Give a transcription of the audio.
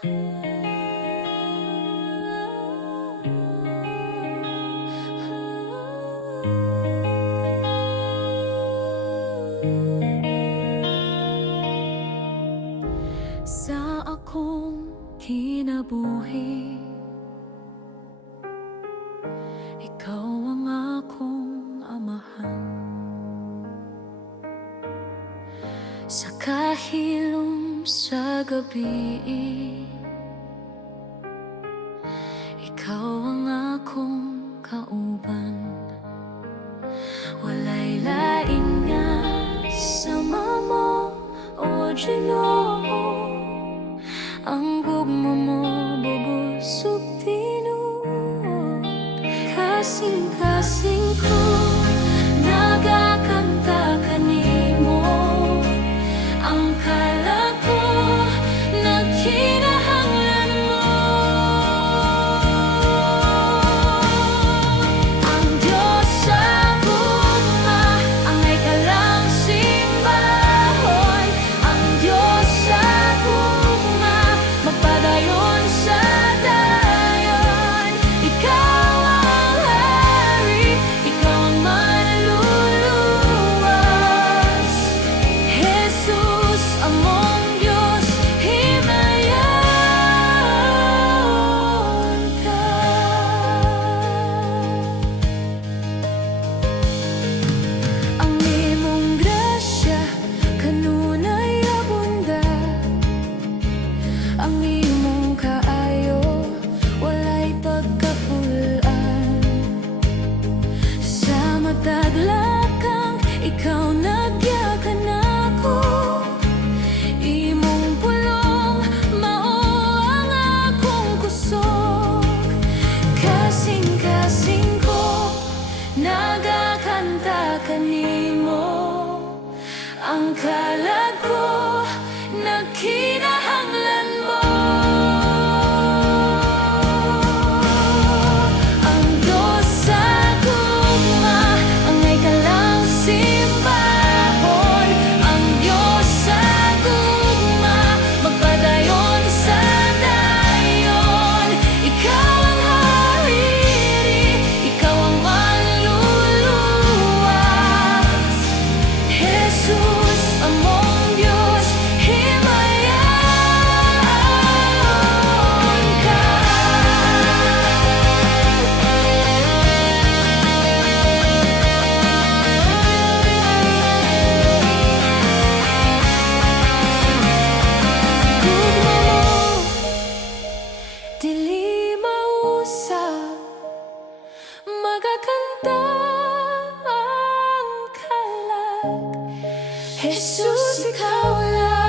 Sa akong kinabuhi, ikaw ang akong amahan. Sa kahilom sa gabi, ikaw ang akong kauban. Walay lain nga sama mo, o Ginoo. Ang gugma mo bugos ug tinuod. Kasing-kasing ko nagakanta kanimo. Ang kalag ko nagkinahanglan mo. Ang Diyos sa gugma, angay ka lang simbahon. Ang Diyos sa gugma, magpadayon sa dayon. Ikaw ang hari, ikaw ang manluluwas. Jesus, among Diyos, himayon ka. Ang imong grasya kanunay abunda. Ang imong kaayo walay pagkapulan. Sa matag lakang ikaw nagyakan ako. Imong pulong mao ang akong kusog. Kasing-kasing ko nagakanta kanimo. Ang kalag ko nagkinahanglan mo. Ang Diyos sa gugma, angay ka lang simbahon. Ang Diyos sa gugma, magpadayon sa dayon. Ikaw ang hariri, ikaw ang manluluwas. Jesus, among Diyos, himayon ka. Gugma mo, dili mausap, magakanta ang kalag. Jesus, ikaw lang.